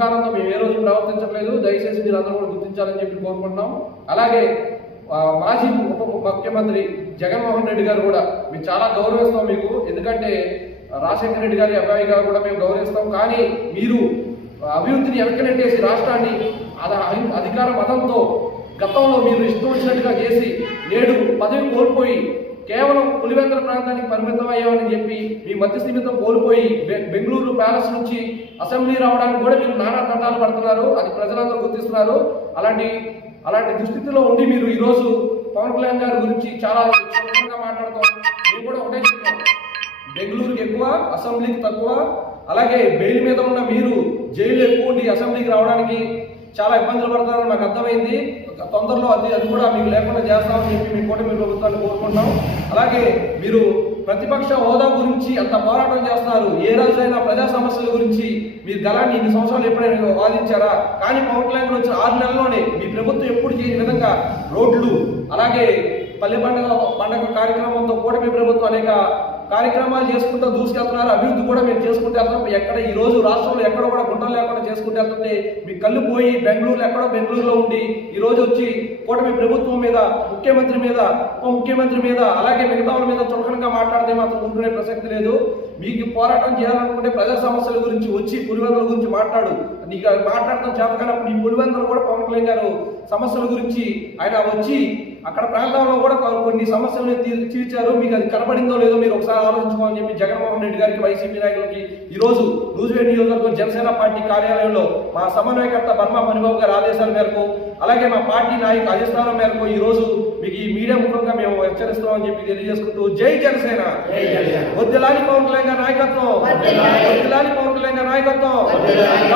అహంకారంతో మేము ఏ రోజు ప్రవర్తించట్లేదు. దయచేసి మీరందరూ అందరూ కూడా గుర్తించాలని చెప్పి కోరుకుంటున్నాం. అలాగే మాజీ ఉప ముఖ్యమంత్రి జగన్మోహన్ రెడ్డి గారు కూడా మేము చాలా గౌరవిస్తాం మీకు. ఎందుకంటే రాజశేఖర రెడ్డి గారి అబ్బాయిగా కూడా మేము గౌరవిస్తాం. కానీ మీరు అభివృద్ధిని వెనకనెట్టేసి రాష్ట్రాన్ని అద అధికార మతంతో గతంలో మీరు ఇష్టం వచ్చినట్టుగా చేసి నేడు పదవి కోల్పోయి కేవలం పులివెందుల ప్రాంతానికి పరిమితం అయ్యామని చెప్పి మధ్య స్థిమితం కోల్పోయి బె- బెంగళూరు ప్యాలెస్ నుంచి అసెంబ్లీ రావడానికి కూడా మీరు నానా తంటాలు పడుతున్నారు అది ప్రజలందరూ గుర్తిస్తున్నారు. అలాంటి అలాంటి దుస్థితిలో ఉండి మీరు ఈరోజు పవన్ కళ్యాణ్ గారి గురించి చాలా క్షుణ్ణంగా మాట్లాడతాం మేము కూడా ఒకటే చెప్తాం బెంగళూరుకి ఎక్కువ అసెంబ్లీకి తక్కువ అలాగే బెయిల్ మీద ఉన్న మీరు జైలు ఎక్కువ ఉండి అసెంబ్లీకి రావడానికి చాలా ఇబ్బందులు పడతారని నాకు అర్థమైంది. తొందరలో అది అది కూడా మీకు లేకుండా చేస్తామని చెప్పి మీ కూటమి ప్రభుత్వాన్ని కోరుకుంటున్నాం. అలాగే మీరు ప్రతిపక్ష హోదా గురించి అంత పోరాటం చేస్తున్నారు ఏ రోజైనా ప్రజా సమస్యల గురించి మీరు గలాన్ని ఇన్ని సంవత్సరాలు ఎప్పుడైనా వాదించారా? కానీ పవన్ కళ్యాణ్ వచ్చిన ఆరు నెలల్లోనే మీ ప్రభుత్వం ఎప్పుడు చేయని విధంగా రోడ్లు అలాగే పల్లె పండుగ పండుగ కార్యక్రమంతో కూటమి ప్రభుత్వం అనేక కార్యక్రమాలు చేసుకుంటూ దూసుకెళ్తున్నారు. అభివృద్ధి కూడా మేము చేసుకుంటూ వెళ్తున్నాం. ఎక్కడ ఈ రోజు రాష్ట్రంలో ఎక్కడ కూడా గుంటలు చేసుకుంటూ వెళ్తుంటే మీ కళ్ళు పోయి బెంగళూరులో ఎక్కడో బెంగళూరులో ఉండి ఈరోజు వచ్చి కూటమి ప్రభుత్వం మీద ముఖ్యమంత్రి మీద ఉప ముఖ్యమంత్రి మీద అలాగే మిగతా వాళ్ళ మీద చులకనగా మాట్లాడితే మాత్రం ఉంటునే ప్రసక్తి లేదు. మీకు పోరాటం చేయాలనుకుంటే ప్రజా సమస్యల గురించి వచ్చి పులివెందుల గురించి మాట్లాడు. నీకు మాట్లాడటం చేత కానప్పుడు ఈ పులివెందులు కూడా పవన్ కళ్యాణ్ గారు సమస్యల గురించి ఆయన వచ్చి అక్కడ ప్రాంతంలో కూడా కొన్ని సమస్యలను తీ- తీర్చారు. మీకు అది కనబడిందో లేదో మీరు ఒకసారి ఆలోచించుకోవాలని చెప్పి జగన్మోహన్ రెడ్డి గారికి వైసీపీ నాయకులకి ఈ రోజు నూజివేడ్ నియోజకవర్గం జనసేన పార్టీ కార్యాలయంలో మా సమన్వయకర్త బర్మా మణిబాబు గారి ఆదేశాల మేరకు అలాగే మా పార్టీ నాయకు అధిష్టానం మేరకు ఈ రోజు మీకు ఈ మీడియా ముఖంగా మేము హెచ్చరిస్తామని చెప్పి తెలియజేసుకుంటూ జై జనసేన. వద్దులాని పవన్ కళ్యాణ్ నాయకత్వం. వద్దులాని పవన్ కళ్యాణ్ నాయకత్వం.